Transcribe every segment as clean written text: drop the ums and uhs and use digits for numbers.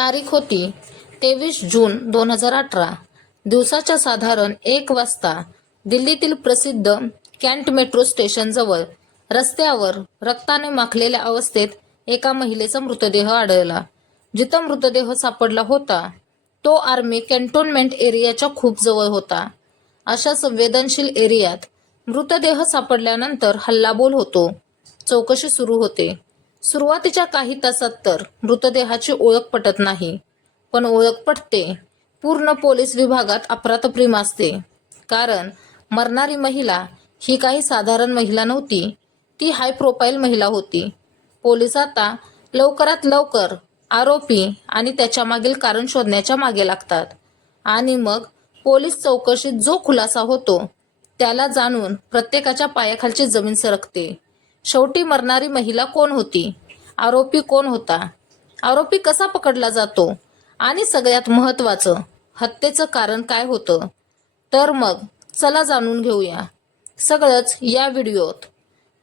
तारीख होती 23 जून 2018. दिवसाच्या साधारण 1 वाजता दिल्लीतील प्रसिद्ध कॅन्ट मेट्रो स्टेशनजवळ रस्त्यावर रक्ताने माखलेल्या अवस्थेत एका महिलेचा मृतदेह आढळला. जिथं मृतदेह सापडला होता तो आर्मी कॅन्टोन्मेंट एरियाच्या खूप जवळ होता. अशा संवेदनशील एरियात मृतदेह सापडल्यानंतर हल्लाबोल होतो. चौकशी सुरू होते. सुरुवातीच्या काही तासात तर मृतदेहाची ओळख पटत नाही, पण ओळख पटते. पूर्ण पोलीस विभागात अफरातफरी माजते. कारण मरणारी महिला ही काही साधारण महिला नव्हती, ती हाय प्रोफाईल महिला होती. पोलीस आता लवकरात लवकर आरोपी आणि त्याच्या मागील कारण शोधण्याच्या मागे लागतात. आणि मग पोलीस चौकशीत जो खुलासा होतो त्याला जाणून प्रत्येकाच्या पायाखालची जमीन सरकते. शेवटी मरणारी महिला कोण होती? आरोपी कोण होता? आरोपी कसा पकडला जातो? आणि सगळ्यात महत्त्वाचं, हत्येचं कारण काय होतं? तर मग चला जाणून घेऊया सगळंच या व्हिडिओत.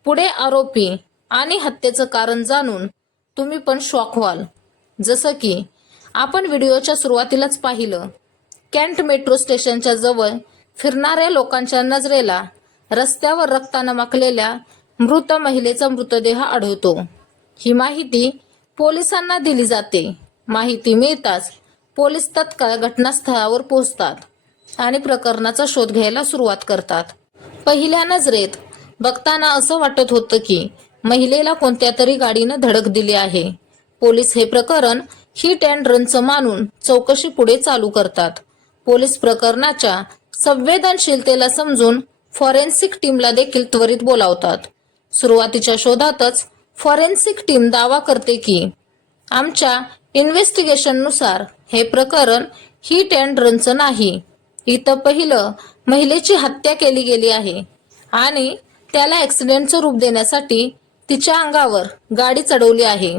पुढे आरोपी आणि हत्येचं कारण जाणून तुम्ही पण शॉक व्हाल. जसं की आपण व्हिडिओच्या सुरुवातीलाच पाहिलं, कॅन्ट मेट्रो स्टेशनच्या जवळ फिरणाऱ्या लोकांच्या नजरेला रस्त्यावर रक्तानं माखलेल्या मृत महिलेचा मृतदेह आढळतो. ही माहिती पोलिसांना दिली जाते. माहिती मिळताच पोलीस तत्काळ घटनास्थळावर पोहोचतात आणि प्रकरणाचा शोध घ्यायला सुरुवात करतात. पहिल्या नजरेत बघताना असं वाटत होतं की महिलेला कोणत्या तरी गाडीनं धडक दिली आहे. पोलीस हे प्रकरण हिट अँड रनचं मानून चौकशी पुढे चालू करतात. पोलीस प्रकरणाच्या संवेदनशीलतेला समजून फॉरेन्सिक टीमला देखील त्वरित बोलावतात. सुरुवातीच्या शोधातच फॉरेन्सिक टीम दावा करते की आमच्या इन्व्हेस्टिगेशननुसार हे प्रकरण हिट अँड रनचं नाही. इथं पहिलं महिलेची हत्या केली गेली आहे आणि त्याला ॲक्सिडेंटचं रूप देण्यासाठी तिच्या अंगावर गाडी चढवली आहे.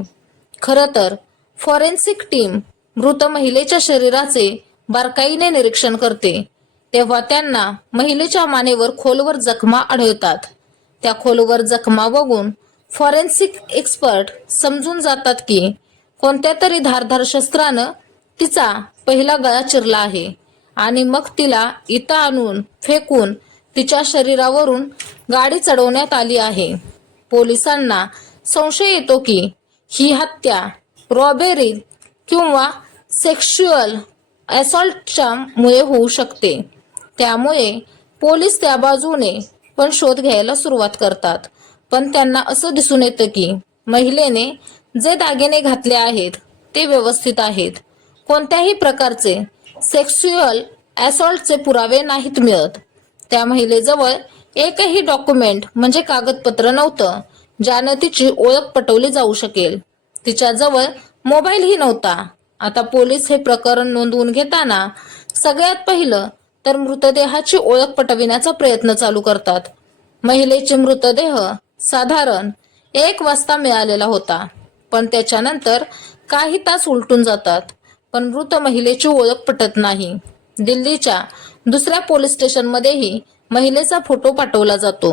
खरं तर फॉरेन्सिक टीम मृत महिलेच्या शरीराचे बारकाईने निरीक्षण करते तेव्हा त्यांना महिलेच्या मानेवर खोलवर जखमा आढळतात. त्या खोलवर जखमा बघून फॉरेन्सिक एक्सपर्ट समजून जातात की कोणत्या तरी धारदार शस्त्रानं तिचा पहिला गळा चिरला आहे आणि मग तिला इथं आणून फेकून तिच्या शरीरावरून गाडी चढवण्यात आली आहे. पोलिसांना संशय येतो की ही हत्या रॉबेरी किंवा सेक्शुअल असॉल्टच्या मुळे होऊ शकते. त्यामुळे पोलीस त्या बाजूने पण शोध घ्यायला सुरुवात करतात. पण त्यांना असं दिसून येतं की महिलेने जे दागिने घातले आहेत ते व्यवस्थित आहेत. कोणत्याही प्रकारचे सेक्शुअल असॉल्टचे पुरावे नाहीत मिळत. त्या महिलेजवळ एकही डॉक्युमेंट म्हणजे कागदपत्र नव्हतं ज्यानं तिची ओळख पटवली जाऊ शकेल. तिच्याजवळ मोबाईलही नव्हता. आता पोलीस हे प्रकरण नोंदवून घेताना सगळ्यात पहिलं तर मृतदेहाची ओळख पटविण्याचा प्रयत्न चालू करतात. महिलेचे मृतदेह साधारण 1 वाजता मिळालेला होता, पण त्याच्यानंतर काही तास उलटून जातात, पण मृत महिलेची ओळख पटत नाही. दिल्लीच्या दुसऱ्या पोलीस स्टेशनमध्येही महिलेचा फोटो पाठवला जातो,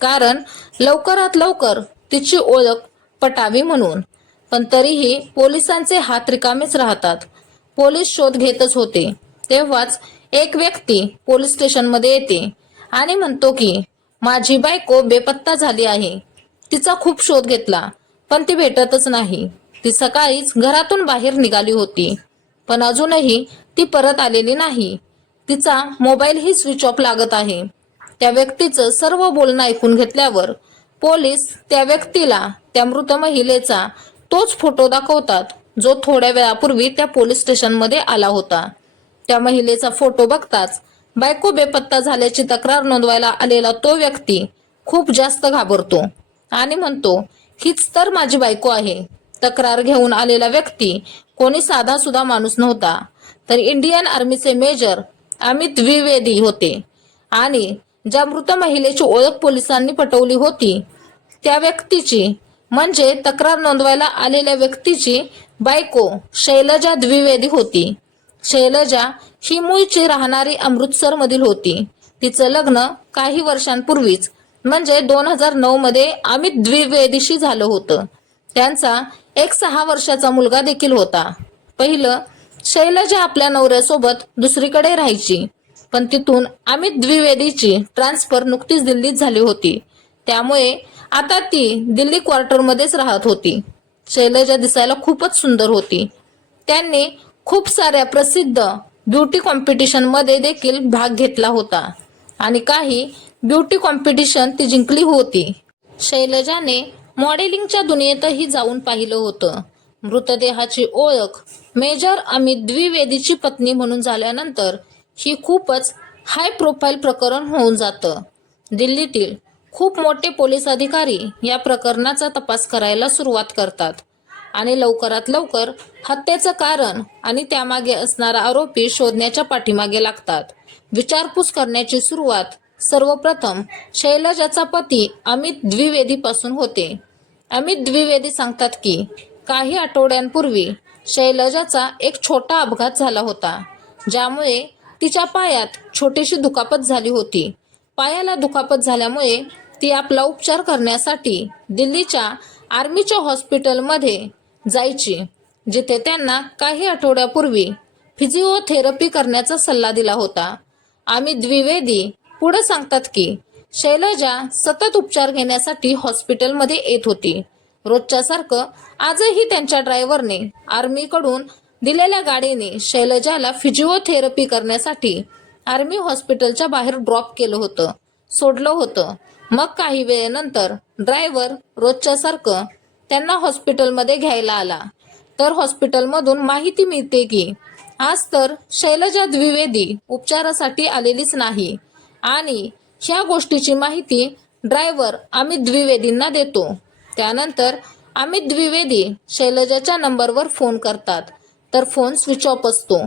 कारण लवकरात लवकर तिची ओळख पटावी म्हणून. पण तरीही पोलिसांचे हात रिकामेच राहतात. पोलीस शोध घेतच होते तेव्हाच एक व्यक्ती पोलीस स्टेशनमध्ये येते आणि म्हणतो की माझी बायको बेपत्ता झाली आहे. तिचा खूप शोध घेतला पण ती भेटतच नाही. ती सकाळीच घरातून बाहेर निघाली होती, पण अजूनही ती परत आलेली नाही. तिचा मोबाईलही स्विच ऑफ लागत आहे. त्या व्यक्तीचं सर्व बोलणं ऐकून घेतल्यावर पोलीस त्या व्यक्तीला त्या मृत महिलेचा तोच फोटो दाखवतात जो थोड्या वेळापूर्वी त्या पोलीस स्टेशनमध्ये आला होता. त्या महिलेचा फोटो बघताच बायको बेपत्ता झाल्याची तक्रार नोंदवायला आलेला तो व्यक्ती खूप जास्त घाबरतो आणि म्हणतो हीच तर माझी बायको आहे. तक्रार घेऊन आलेला व्यक्ती कोणी साधा सुद्धा माणूस नव्हता, तर इंडियन आर्मीचे मेजर अमित द्विवेदी होते. आणि ज्या मृत महिलेची ओळख पोलिसांनी पटवली होती त्या व्यक्तीची म्हणजे तक्रार नोंदवायला आलेल्या व्यक्तीची बायको शैलजा द्विवेदी होती. शैलजा ही मूळची राहणारी अमृतसर मधील होती. तिचं लग्न काही वर्षांपूर्वीच म्हणजे 2009 मध्ये अमित द्विवेदीशी झालं होतं. त्यांचा एक 6 वर्षाचा मुलगा देखील होता. पहिलं, शैलजा आपल्या नवऱ्यासोबत दुसरीकडे राहायची, पण तिथून अमित द्विवेदीची ट्रान्सफर नुकतीच दिल्लीत झाली होती. त्यामुळे आता ती दिल्ली क्वार्टरमध्येच राहत होती. शैलजा दिसायला खूपच सुंदर होती. त्यांनी खूप साऱ्या प्रसिद्ध ब्युटी कॉम्पिटिशनमध्ये देखील भाग घेतला होता आणि काही ब्युटी कॉम्पिटिशन ती जिंकली होती. शैलजाने मॉडेलिंगच्या दुनियेतही जाऊन पाहिलं होतं. मृतदेहाची ओळख मेजर अमित द्विवेदीची पत्नी म्हणून झाल्यानंतर ही खूपच हाय प्रोफाईल प्रकरण होऊन जातं. दिल्लीतील खूप मोठे पोलीस अधिकारी या प्रकरणाचा तपास करायला सुरुवात करतात आणि लवकरात लवकर हत्येचं कारण आणि त्यामागे असणारा आरोपी शोधण्याच्या पाठीमागे लागतात. विचारपूस करण्याची सुरुवात सर्वप्रथम शैलजाचा पती अमित द्विवेदी पासून होते. अमित द्विवेदी सांगतात की काही आठवड्यांपूर्वी शैलजाचा एक छोटा अपघात झाला होता, ज्यामुळे तिच्या पायात छोटीशी दुखापत झाली होती. पायाला दुखापत झाल्यामुळे ती आपला उपचार करण्यासाठी दिल्लीच्या आर्मीच्या हॉस्पिटलमध्ये जायची, जिथे त्यांना काही आठवड्यापूर्वी फिजिओथेरपी करण्याचा सल्ला दिला होता. अमित द्विवेदी पुढे सांगतात की शैलजा सतत उपचार घेण्यासाठी हॉस्पिटलमध्ये येत होती. रोजच्या सारखं आजही त्यांच्या ड्रायव्हरने आर्मीकडून दिलेल्या गाडीने शैलजाला फिजिओथेरपी करण्यासाठी आर्मी हॉस्पिटलच्या बाहेर ड्रॉप केलं होतं, सोडलं होतं. मग काही वेळेनंतर ड्रायव्हर रोजच्या सारखं त्यांना हॉस्पिटलमध्ये घ्यायला आला, तर हॉस्पिटलमधून माहिती मिळते की आज तर शैलजा द्विवेदी उपचारासाठी आलेलीच नाही आणि ह्या गोष्टीची माहिती ड्रायव्हर अमित द्विवेदींना देतो. त्यानंतर अमित द्विवेदी शैलजाच्या नंबरवर फोन करतात, तर फोन स्विच ऑफ असतो.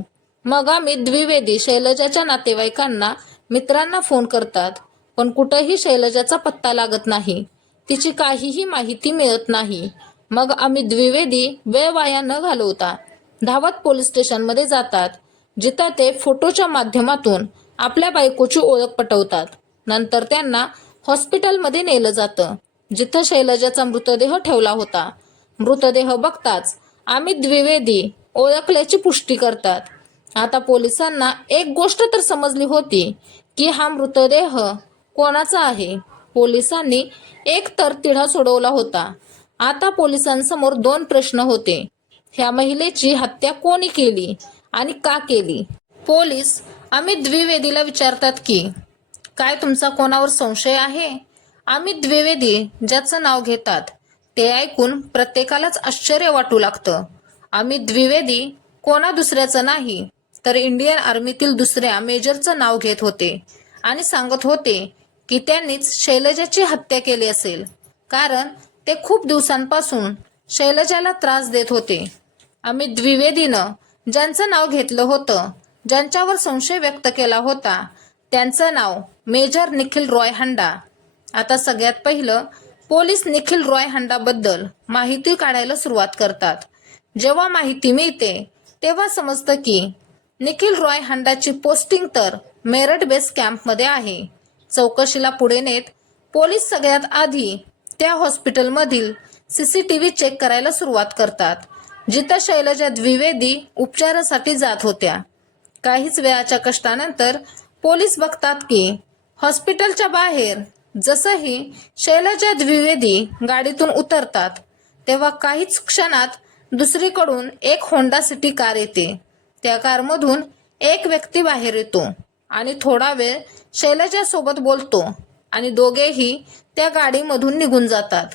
मग अमित द्विवेदी शैलजाच्या नातेवाईकांना, मित्रांना फोन करतात, पण कुठंही शैलजाचा पत्ता लागत नाही. तिची काहीही माहिती मिळत नाही. मग अमित द्विवेदी वेळ वाया न घालवता धावत पोलीस स्टेशनमध्ये जातात, जिथं ते फोटोच्या माध्यमातून आपल्या बायकोची ओळख पटवतात. नंतर त्यांना हॉस्पिटलमध्ये नेलं जातं, जिथं शैलजाचा मृतदेह ठेवला होता. मृतदेह बघताच अमित द्विवेदी ओळखल्याची पुष्टी करतात. आता पोलिसांना एक गोष्ट तर समजली होती की हा मृतदेह कोणाचा आहे. पोलिसांनी एक तर तिढा सोडवला होता. आता पोलिसांसमोर दोन प्रश्न होते. ह्या महिलेची हत्या कोणी केली आणि का केली? पोलीस अमित द्विवेदीला विचारतात की काय तुमचा कोणावर संशय आहे? अमित द्विवेदी ज्याचं नाव घेतात ते ऐकून प्रत्येकालाच आश्चर्य वाटू लागतं. अमित द्विवेदी कोणा दुसऱ्याचं नाही, तर इंडियन आर्मीतील दुसऱ्या मेजरचं नाव घेत होते आणि सांगत होते की त्यांनीच शैलजाची हत्या केली असेल, कारण ते खूप दिवसांपासून शैलजाला त्रास देत होते. अमित द्विवेदीनं ज्यांचं नाव घेतलं होतं, ज्यांच्यावर संशय व्यक्त केला होता, त्यांचं नाव मेजर निखिल रॉय हंडा. आता सगळ्यात पहिलं पोलीस निखिल रॉय हंडाबद्दल माहिती काढायला सुरुवात करतात. जेव्हा माहिती मिळते तेव्हा समजतं की निखिल रॉय हंडाची पोस्टिंग तर मेरठ बेस कॅम्पमध्ये आहे. चौकशीला पुढे नेत पोलीस सगळ्यात आधी त्या हॉस्पिटलमधील CCTV चेक करायला सुरुवात करतात, जिथं शैलजा द्विवेदी उपचारासाठी जात होत्या. काहीच वेळाच्या कष्टानंतर पोलीस बघतात की हॉस्पिटलच्या बाहेर जसंही शैलजा द्विवेदी गाडीतून उतरतात, तेव्हा काहीच क्षणात दुसरीकडून एक होंडा सिटी कार येते. त्या कारमधून एक व्यक्ती बाहेर येतो आणि थोडा वेळ शैलजासोबत बोलतो आणि दोघेही त्या गाडीमधून निघून जातात.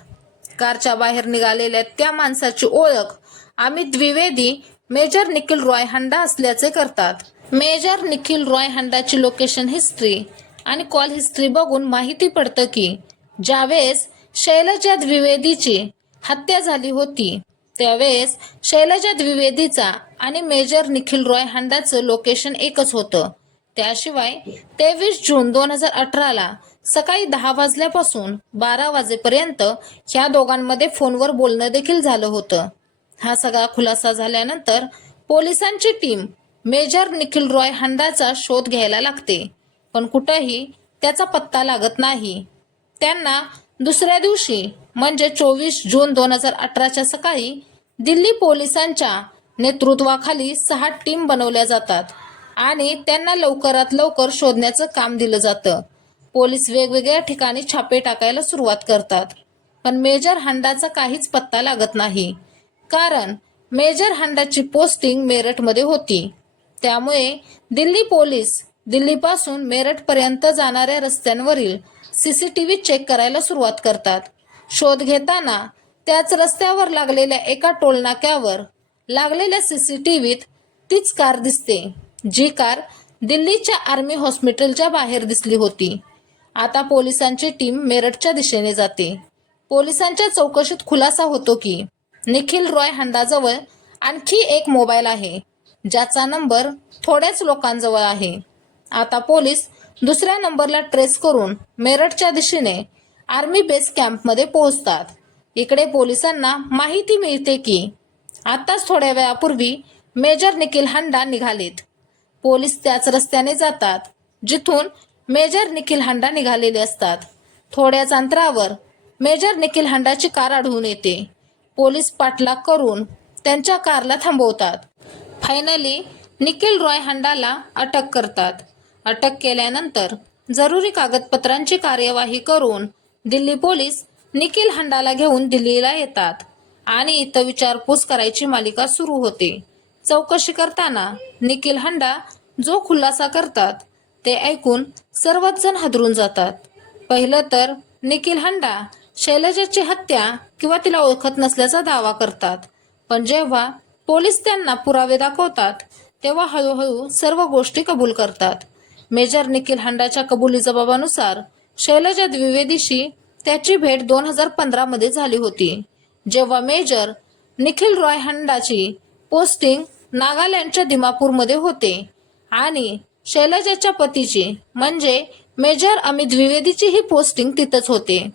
कारच्या बाहेर निघालेल्या त्या माणसाची ओळख अमित द्विवेदी मेजर निखिल रॉय हंडा असल्याचे करतात. मेजर निखिल रॉय हंडाची लोकेशन हिस्ट्री आणि कॉल हिस्ट्री बघून माहिती पडतं की ज्यावेळेस शैलजा द्विवेदीची हत्या झाली होती, त्यावेळेस शैलजा द्विवेदीचा आणि मेजर निखिल रॉय हंडाचं लोकेशन एकच होतं. त्याशिवाय 23 जून 2018ला सकाळी 10 वाजल्यापासून 12 वाजेपर्यंत ह्या दोघांमध्ये फोनवर बोलणं देखील झालं होतं. हा सगळा खुलासा झाल्यानंतर पोलिसांची टीम मेजर निखिल रॉय हंडाचा शोध घ्यायला लागते, पण कुठंही त्याचा पत्ता लागत नाही. त्यांना दुसऱ्या दिवशी म्हणजे 24 जून 2018च्या सकाळी दिल्ली पोलिसांच्या नेतृत्वाखाली 6 टीम बनवल्या जातात आणि त्यांना लवकरात लवकर शोधण्याचं काम दिलं जातं. पोलीस वेगवेगळ्या ठिकाणी छापे टाकायला सुरुवात करतात, पण मेजर हांडाचा काहीच पत्ता लागत नाही. कारण मेजर हांडाची पोस्टिंग मेरठमध्ये होती. त्यामुळे दिल्ली पोलीस दिल्लीपासून मेरठपर्यंत जाणाऱ्या रस्त्यांवरील CCTV चेक करायला सुरुवात करतात. शोध घेताना त्याच रस्त्यावर लागलेल्या एका टोलनाक्यावर लागलेल्या CCTVत तीच कार दिसते, जी कार दिल्लीच्या आर्मी हॉस्पिटलच्या बाहेर दिसली होती. आता पोलिसांची टीम मेरठच्या दिशेने जाते. पोलिसांच्या चौकशीत खुलासा होतो की निखिल रॉय हांडाजवळ आणखी एक मोबाईल आहे, ज्याचा नंबर थोड्याच लोकांजवळ आहे. आता पोलीस दुसऱ्या नंबरला ट्रेस करून मेरठच्या दिशेने आर्मी बेस कॅम्पमध्ये पोहोचतात. इकडे पोलिसांना माहिती मिळते की आताच थोड्या वेळापूर्वी मेजर निखिल हांडा निघालेत. पोलीस त्याच रस्त्याने जातात जिथून मेजर निखिल हांडा निघालेले असतात. थोड्याच अंतरावर मेजर निखिल हांडाची कार आढळून येते. पोलीस पाठलाग करून त्यांच्या कारला थांबवतात. फायनली निखिल रॉय हांडाला अटक करतात. अटक केल्यानंतर जरुरी कागदपत्रांची कार्यवाही करून दिल्ली पोलीस निखिल हांडाला घेऊन दिल्लीला येतात आणि इथं विचारपूस करायची मालिका सुरू होते. चौकशी करताना निखिल हांडा जो खुलासा करतात ते ऐकून सर्वच जण हादरून जातात. पहिलं तर निखिल हांडा शैलजाची हत्या किंवा तिला ओळखत नसल्याचा दावा करतात, पण जेव्हा पोलीस त्यांना पुरावे दाखवतात तेव्हा हळूहळू सर्व गोष्टी कबूल करतात. मेजर निखिल हांडाच्या कबुली जबाबानुसार शैलजा द्विवेदीशी त्याची भेट 2015 मध्ये झाली होती, जेव्हा मेजर निखिल रॉय हांडाची पोस्टिंग नागालँडच्या दिमापूरमध्ये होते आणि शैलजाच्या पतीची म्हणजे मेजर अमित द्विवेदीची ही पोस्टिंग तिथंच होते.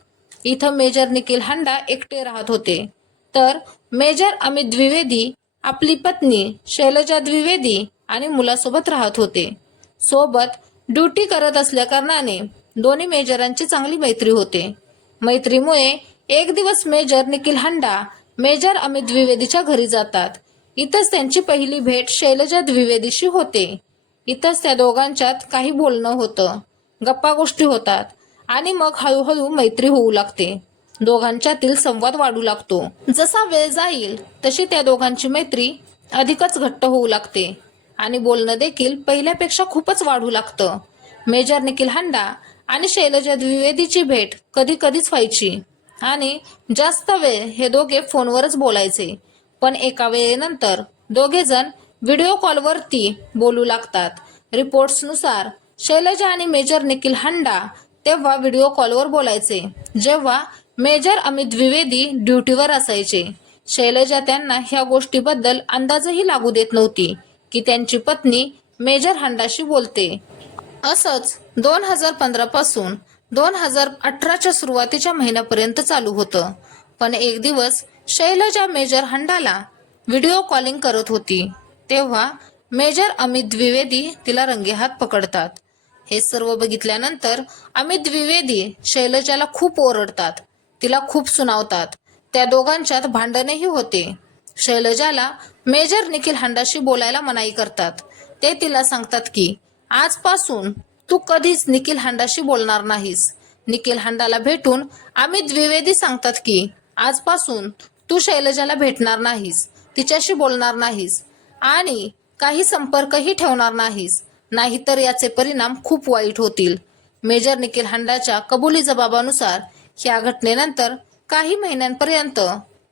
इथं मेजर निखिल हांडा एकटे राहत होते, तर मेजर अमित द्विवेदी आपली पत्नी शैलजा द्विवेदी आणि मुलासोबत राहत होते. सोबत ड्युटी करत असल्याकारणाने दोन्ही मेजरांची चांगली मैत्री होते. मैत्रीमुळे एक दिवस मेजर निखिल हांडा मेजर अमित द्विवेदीच्या घरी जातात. इथंच त्यांची पहिली भेट शैलजा द्विवेदीशी होते. इथंच त्या दोघांच्यात काही बोलणं होतं, गप्पा गोष्टी होतात आणि मग हळूहळू मैत्री होऊ लागते. दोघांच्यातील संवाद वाढू लागतो. जसा वेळ जाईल तशी त्या दोघांची मैत्री अधिकच घट्ट होऊ लागते आणि बोलणं देखील पहिल्यापेक्षा खूपच वाढू लागतं. मेजर निखिल हांडा आणि शैलजा द्विवेदीची भेट कधी कधीच व्हायची आणि जास्त वेळ हे दोघे फोनवरच बोलायचे. पण एका वेळेनंतर दोघे जण व्हिडिओ कॉलवरती बोलू लागतात. रिपोर्ट्सनुसार शैलजा आणि मेजर निखिल हांडा तेव्हा व्हिडिओ कॉलवर बोलायचे जेव्हा मेजर अमित द्विवेदी ड्युटीवर असायचे. शैलजा त्यांना ह्या गोष्टीबद्दल अंदाजही लागू देत नव्हती की त्यांची पत्नी मेजर हांडाशी बोलते. असंच 2015 पासून 2018च्या सुरुवातीच्या महिन्यापर्यंत चालू होतं. पण एक दिवस शैलजा मेजर हांडाला व्हिडिओ कॉलिंग करत होती तेव्हा मेजर अमित द्विवेदी तिला रंगेहात पकडतात. हे सर्व बघितल्यानंतर अमित द्विवेदी शैलजाला खूप ओरडतात, तिला खूप सुनावतात. त्या दोघांच्यात भांडणही होते. शैलजाला मेजर निखिल हांडाशी बोलायला मनाई करतात. ते तिला सांगतात की आजपासून तू कधीच निखिल हांडाशी बोलणार नाहीस. निखिल हांडाला भेटून अमित द्विवेदी सांगतात की आजपासून तू शैलजाला भेटणार नाहीस, तिच्याशी बोलणार नाहीस आणि काही संपर्कही ठेवणार नाहीस, नाहीतर याचे परिणाम खूप वाईट होतील. मेजर निखिल हांडाच्या कबुली जबाबानुसार या घटनेनंतर काही महिन्यांपर्यंत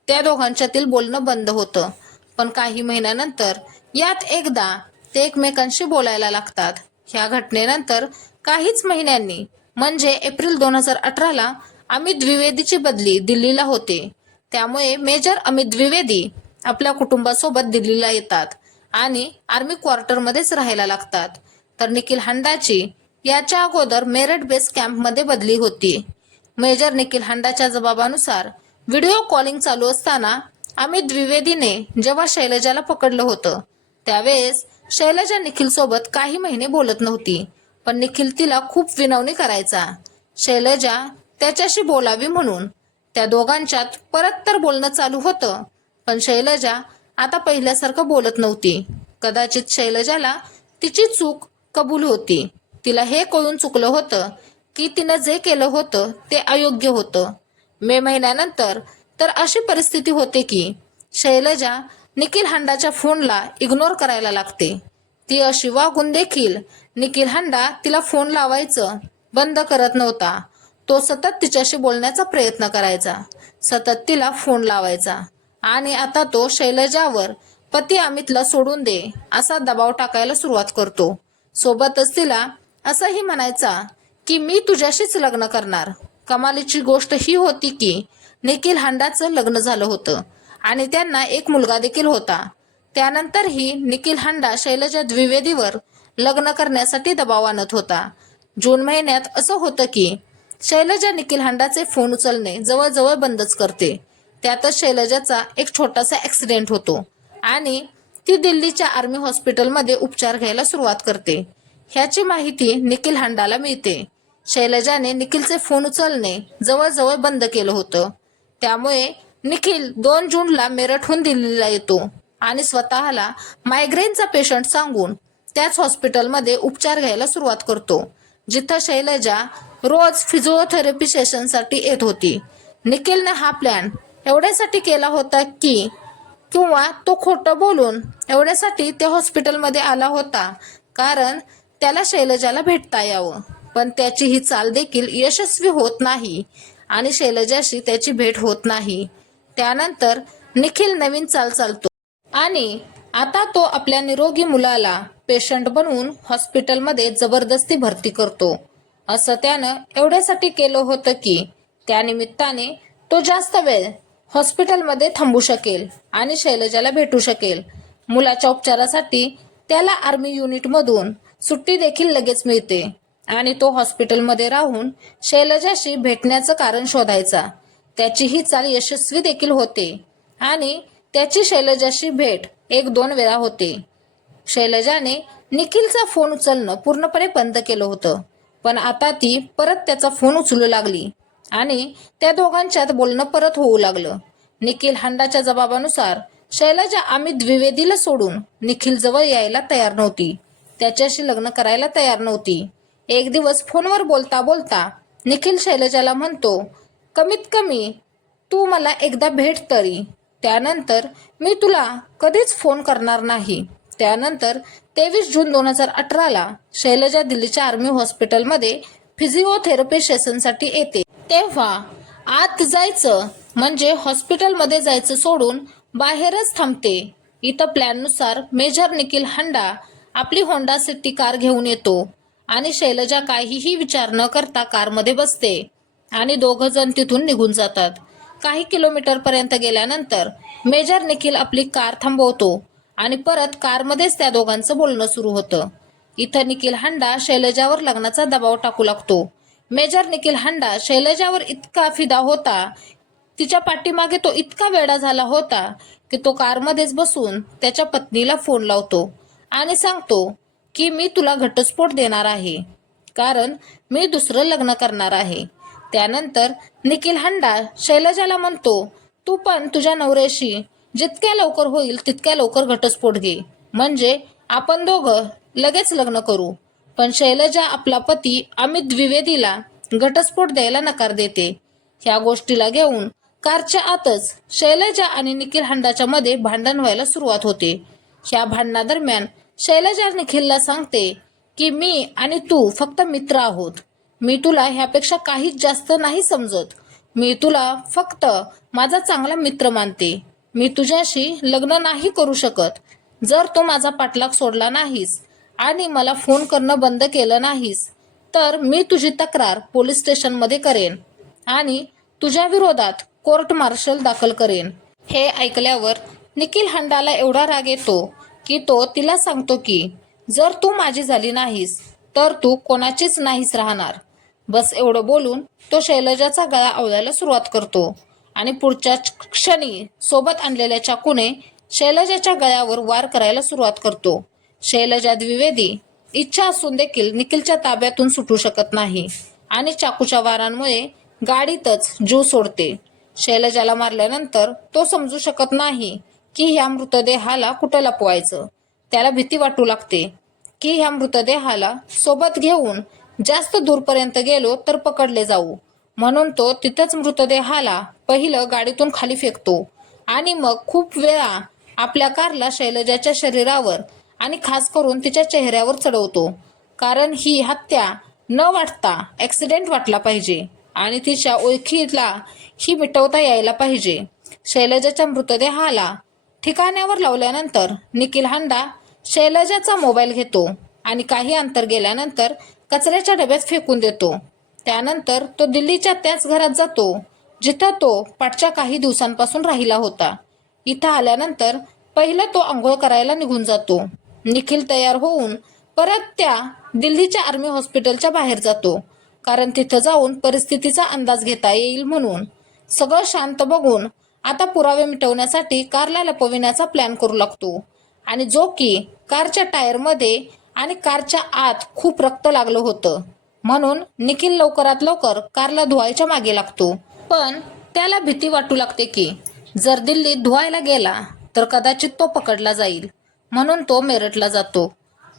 त्या दोघांच्यातील बोलणं बंद होतं. पण काही महिन्यानंतर यात एकदा ते एकमेकांशी बोलायला लागतात. ह्या घटनेनंतर काहीच महिन्यांनी म्हणजे एप्रिल 2018ला अमित द्विवेदीची बदली दिल्लीला होते. त्यामुळे मेजर अमित द्विवेदी आपल्या कुटुंबासोबत दिल्लीला येतात आणि आर्मी क्वार्टरमध्येच राहायला लागतात. तर निखिल हांडाची याच्या अगोदर मेरठ बेस कॅम्पमध्ये बदली होती. मेजर निखिल हांडाच्या जबाबानुसार व्हिडिओ कॉलिंग चालू असताना अमित द्विवेदीने जेव्हा शैलजाला पकडलं होतं त्यावेळेस शैलजा निखिल सोबत काही महिने बोलत नव्हती, पण निखिल तिला खूप विनवणी करायचा. शैलजा त्याच्याशी बोलावी म्हणून त्या दोघांच्यात परत तर बोलणं चालू होतं, पण शैलजा आता पहिल्यासारखं बोलत नव्हती. कदाचित शैलजाला तिची चूक कबूल होती. तिला हे कळून चुकलं होतं की तिनं जे केलं होतं ते अयोग्य होतं. मे महिन्यानंतर तर अशी परिस्थिती होते की शैलजा निखिल हांडाच्या फोनला इग्नोर करायला लागते. ती अशी वागून देखील निखिल हांडा तिला फोन लावायचं बंद करत नव्हता. तो सतत तिच्याशी बोलण्याचा प्रयत्न करायचा, सतत तिला फोन लावायचा आणि आता तो शैलजावर पती अमितला सोडून दे असा दबाव टाकायला सुरुवात करतो. सोबतच तिला असंही म्हणायचा की मी तुझ्याशीच लग्न करणार. कमालीची गोष्ट ही होती की निखिल हांडाचं लग्न झालं होतं आणि त्यांना एक मुलगा देखील होता. त्यानंतरही निखिल हांडा शैलजा द्विवेदीवर लग्न करण्यासाठी दबाव आणत होता. जून महिन्यात असं होतं की शैलजा निखिल हांडाचे फोन उचलणे जवळजवळ बंदच करते. त्यातच शैलजाचा एक छोटासा ऍक्सिडेंट होतो आणि ती दिल्लीच्या आर्मी हॉस्पिटलमध्ये उपचार घ्यायला सुरुवात करते. ह्याची माहिती निखिल हांडाला मिळते. शैलजाने निखिलचे फोन उचलणे जवळजवळ बंद केलं होतं. त्यामुळे निखिल 2 जूनला मेरठहून दिल्लीला येतो आणि स्वतःला मायग्रेनचा पेशंट सांगून त्याच हॉस्पिटलमध्ये उपचार घ्यायला सुरुवात करतो, जिथं शैलजा रोज फिजिओथेरपी सेशनसाठी येत होती. निखिलने हा प्लॅन एवढ्यासाठी केला होता की किंवा तो खोटं बोलून एवढ्यासाठी त्या हॉस्पिटलमध्ये आला होता कारण त्याला शैलजाला भेटता यावं. पण त्याची ही चाल देखील यशस्वी होत नाही आणि शैलजाशी त्याची भेट होत नाही. त्यानंतर निखिल नवीन चाल चालतो आणि आता तो आपल्या निरोगी मुलाला पेशंट बनवून हॉस्पिटलमध्ये जबरदस्ती भरती करतो. असं त्यानं एवढ्यासाठी केलं होतं की त्यानिमित्ताने तो जास्त वेळ हॉस्पिटलमध्ये थांबू शकेल आणि शैलजाला भेटू शकेल. मुलाच्या उपचारासाठी त्याला आर्मी युनिटमधून सुट्टी देखील लगेच मिळते आणि तो हॉस्पिटलमध्ये राहून शैलजाशी भेटण्याचं कारण शोधायचा. त्याची ही चाल यशस्वी देखील होते आणि त्याची शैलजाशी भेट 1-2 वेळा होते. शैलजाने निखिलचा फोन उचलणं पूर्णपणे बंद केलं होतं, पण आता ती परत त्याचा फोन उचलू लागली आणि त्या दोघांच्यात बोलणं परत होऊ लागलं. निखिल हांडाच्या जबाबानुसार शैलजा अमित द्विवेदीला सोडून निखिल जवळ यायला तयार नव्हती. त्याच्याशी लग्न करायला तयार नव्हती. एक दिवस फोनवर बोलता बोलता निखिल शैलजाला म्हणतो, कमीत कमी तू मला एकदा भेट तरी, त्यानंतर मी तुला कधीच फोन करणार नाही. त्यानंतर 23 जून 2018ला शैलजा दिल्लीच्या आर्मी हॉस्पिटलमध्ये फिजिओथेरपी सेशनसाठी येते. तेव्हा आत जायचं म्हणजे हॉस्पिटलमध्ये जायचं सोडून बाहेरच थांबते. इथं प्लॅननुसार मेजर निखिल हांडा आपली होंडा सिटी कार घेऊन येतो आणि शैलजा काहीही विचार न करता कारमध्ये बसते आणि दोघं जण तिथून निघून जातात. काही किलोमीटरपर्यंत गेल्यानंतर मेजर निखिल आपली कार थांबवतो आणि परत कारमध्येच त्या दोघांचं बोलणं सुरू होतं. इथं निखिल हांडा शैलजावर लग्नाचा दबाव टाकू लागतो. मेजर निखिल हांडा शैलजावर इतका फिदा होता, तिच्या पाठीमागे तो इतका वेडा झाला होता की तो कारमध्येच बसून त्याच्या पत्नीला फोन लावतो आणि सांगतो की मी तुला घटस्फोट देणार आहे कारण मी दुसरं लग्न करणार आहे. त्यानंतर निखिल हांडा शैलजाला म्हणतो, तू पण तुझ्या नवऱ्याशी जितक्या लवकर होईल तितक्या लवकर घटस्फोट घे, म्हणजे आपण दोघं लगेच लग्न करू. पण शैलजा आपला पती अमित द्विवेदीला घटस्फोट द्यायला नकार देते. ह्या गोष्टीला घेऊन कारच्या आतच शैलजा आणि निखिल हांडाच्या मध्ये भांडण व्हायला सुरुवात होते. ह्या भांडणादरम्यान शैलजा निखिलला सांगते की मी आणि तू फक्त मित्र आहोत. मी तुला ह्यापेक्षा काहीच जास्त नाही समजत. मी तुला फक्त माझा चांगला मित्र मानते. मी तुझ्याशी लग्न नाही करू शकत जर तू माझा पाठलाग सोडला नाहीस आणि मला फोन करणं बंद केलं नाहीस तर मी तुझी तक्रार पोलीस स्टेशनमध्ये करेन आणि तुझ्या विरोधात कोर्ट मार्शल दाखल करेन. हे ऐकल्यावर निखिल हांडाला एवढा राग येतो की तो तिला सांगतो की जर तू माझी झाली नाहीस तर तू कोणाचीच नाहीस राहणार. बस एवढं बोलून तो शैलजाचा गळा आवळायला सुरुवात करतो आणि पुढच्या क्षणी सोबत आणलेल्या चाकूने शैलजाच्या गळ्यावर वार करायला सुरुवात करतो. शैलजा द्विवेदी इच्छा असून देखील निखिलच्या ताब्यातून सुटू शकत नाही आणि चाकूच्या वारांमुळे गाडीतच जीव सोडते. शैलजाला मारल्यानंतर तो समजू शकत नाही की ह्या मृतदेहाला कुठं लपवायचं. त्याला भीती वाटू लागते की ह्या मृतदेहाला सोबत घेऊन जास्त दूरपर्यंत गेलो तर पकडले जाऊ. म्हणून तो तिथंच मृतदेहाला पहिलं गाडीतून खाली फेकतो आणि मग खूप वेळा आपल्या कारला शैलजाच्या शरीरावर आणि खास करून तिच्या चेहऱ्यावर चढवतो. कारण ही हत्या न वाटता ॲक्सिडेंट वाटला पाहिजे आणि तिच्या ओळखीला ही मिटवता यायला पाहिजे. शैलजाच्या मृतदेहाला ठिकाण्यावर लावल्यानंतर निखिल हांडा शैलजाचा मोबाईल घेतो आणि काही अंतर गेल्यानंतर कचऱ्याच्या डब्यात फेकून देतो. त्यानंतर तो दिल्लीच्या त्याच घरात जातो जिथं तो पाठच्या काही दिवसांपासून राहिला होता. इथं आल्यानंतर पहिलं तो आंघोळ करायला निघून जातो. निखिल तयार होऊन परत त्या दिल्लीच्या आर्मी हॉस्पिटलच्या बाहेर जातो, कारण तिथं जाऊन परिस्थितीचा अंदाज घेता येईल म्हणून. सगळं शांत बघून आता पुरावे मिटवण्यासाठी कारला लपविण्याचा प्लॅन करू लागतो आणि जो की कारच्या टायरमध्ये आणि कारच्या आत खूप रक्त लागलं होतं. म्हणून निखिल लवकरात लवकर कारला धुवायच्या मागे लागतो. पण त्याला भीती वाटू लागते की जर दिल्लीत धुवायला गेला तर कदाचित तो पकडला जाईल. म्हणून तो मेरठला जातो.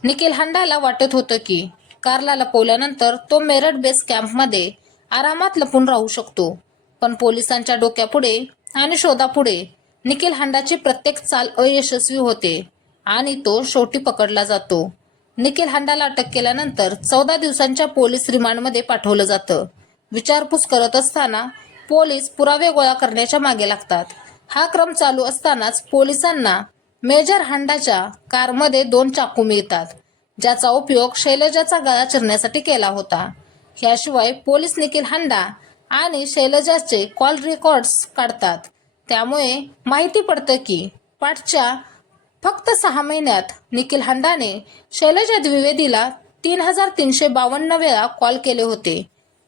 निखिल हांडाला वाटत होतं की कारला लपवल्यानंतर तो मेरठ बेस कॅम्पमध्ये आरामात लपून राहू शकतो. पण पोलिसांच्या डोक्यापुढे आणि शोधापुढे निखिल हांडाची प्रत्येक चाल अयशस्वी होते आणि तो शेवटी पकडला जातो. निखिल हांडाला अटक केल्यानंतर 14 दिवसांच्या पोलीस रिमांडमध्ये पाठवलं जातं. विचारपूस करत असताना पोलीस पुरावे गोळा करण्याच्या मागे लागतात. हा क्रम चालू असतानाच पोलिसांना मेजर हांडाच्या कारमध्ये 2 चाकू मिळतात, ज्याचा उपयोग शैलजाचा गळा चिरण्यासाठी केला होता. याशिवाय पोलीस निखिल हांडा आणि शैलजाचे कॉल रेकॉर्ड्स काढतात. त्यामुळे माहिती पडतं की पाठच्या फक्त 6 महिन्यात निखिल हांडाने शैलजा द्विवेदीला 3352 वेळा कॉल केले होते.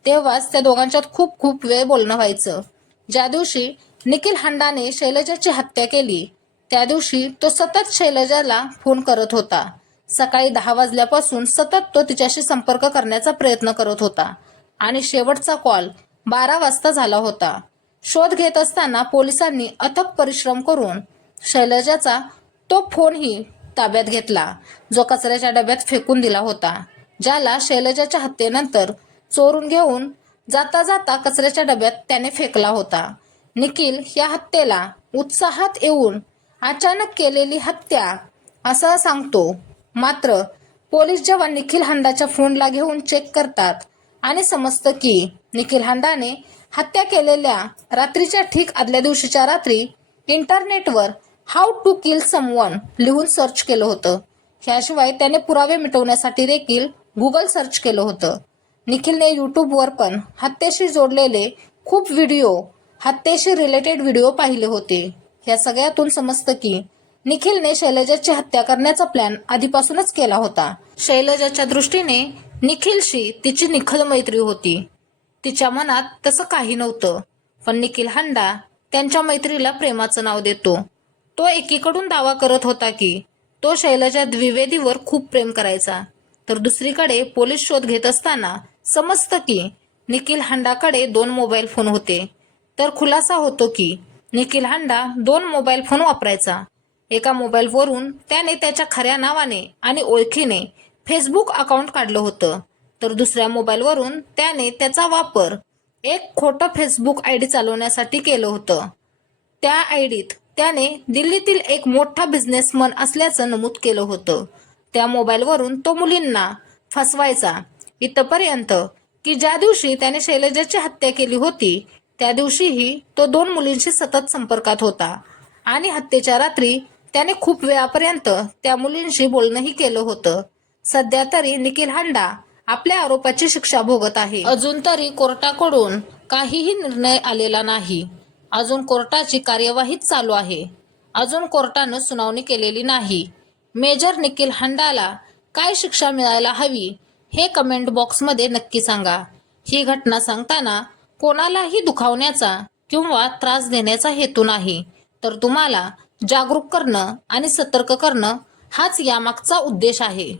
तेव्हाच त्या दोघांच्यात खूप खूप वेळ बोलणं व्हायचं. ज्या दिवशी निखिल हांडाने शैलजाची हत्या केली त्या दिवशी तो सतत शैलजाला फोन करत होता. सकाळी 10 वाजल्यापासून सतत तो तिच्याशी संपर्क करण्याचा प्रयत्न करत होता आणि शेवटचा कॉल 12 वाजता झाला होता. शोध घेत असताना पोलिसांनी अथक परिश्रम करून शैलजाचा तो फोनही ताब्यात घेतला, जो कचऱ्याच्या डब्यात फेकून दिला होता, ज्याला शैलजाच्या हत्येनंतर चोरून घेऊन जाता जाता कचऱ्याच्या डब्यात त्याने फेकला होता. निखिल या हत्येला उत्साहात येऊन अचानक केलेली हत्या असं सांगतो. मात्र पोलीस जेव्हा निखिल हांडाच्या फोनला घेऊन चेक करतात आणि समजतं की निखिल हांडाने हत्या केलेल्या रात्रीच्या ठीक आदल्या दिवशीच्या रात्री इंटरनेटवर हाऊ टू किल समवन लिहून सर्च केलं होतं. याशिवाय त्याने पुरावे मिटवण्यासाठी देखील गुगल सर्च केलं होतं. निखिलने यूट्यूबवर पण हत्येशी जोडलेले खूप व्हिडिओ, हत्येशी रिलेटेड व्हिडिओ पाहिले होते. या सगळ्यातून समजतं की निखिलने शैलजाची हत्या करण्याचा प्लॅन आधीपासूनच केला होता. शैलजाच्या दृष्टीने निखिलशी तिची निखळ मैत्री होती. तिच्या मनात तसं काही नव्हतं. पण निखिल हांडा त्यांच्या मैत्रीला प्रेमाचं नाव देतो. तो एकीकडून दावा करत होता की तो शैलजा द्विवेदीवर खूप प्रेम करायचा, तर दुसरीकडे पोलीस शोध घेत असताना समजतं की निखिल हांडाकडे 2 मोबाईल फोन होते. तर खुलासा होतो की निखिल हांडा 2 मोबाईल फोन वापरायचा. एका मोबाईलवरून त्याने त्याच्या खऱ्या नावाने आणि ओळखीने फेसबुक अकाउंट काढलं होतं, तर दुसऱ्या मोबाईलवरून त्याने त्याचा वापर एक खोटं फेसबुक आयडी चालवण्यासाठी केलं होतं. त्या आयडीत त्याने दिल्लीतील एक मोठा बिझनेसमन असल्याचं नमूद केलं होतं. त्या मोबाईलवरून तो मुलींना फसवायचा, इथपर्यंत की ज्या दिवशी त्याने शैलजाची हत्या केली होती त्या दिवशीही तो 2 मुलींशी सतत संपर्कात होता आणि हत्येच्या रात्री त्याने खूप वेळापर्यंत त्या मुलींशी बोलणंही केलं होतं. सध्या तरी निखिल हांडा आपल्या आरोपाची शिक्षा भोगत आहे. अजून तरी कोर्टाकडून काहीही निर्णय आलेला नाही. अजून कोर्टाची कार्यवाहीच चालू आहे. अजून कोर्टानं सुनावणी केलेली नाही. मेजर निखिल हांडाला काय शिक्षा मिळायला हवी हे कमेंट बॉक्समध्ये नक्की सांगा. ही घटना सांगताना कोणालाही दुखावण्याचा किंवा त्रास देण्याचा हेतू नाही, तर तुम्हाला जागरूक करणं आणि सतर्क करणं हाच यामागचा उद्देश आहे.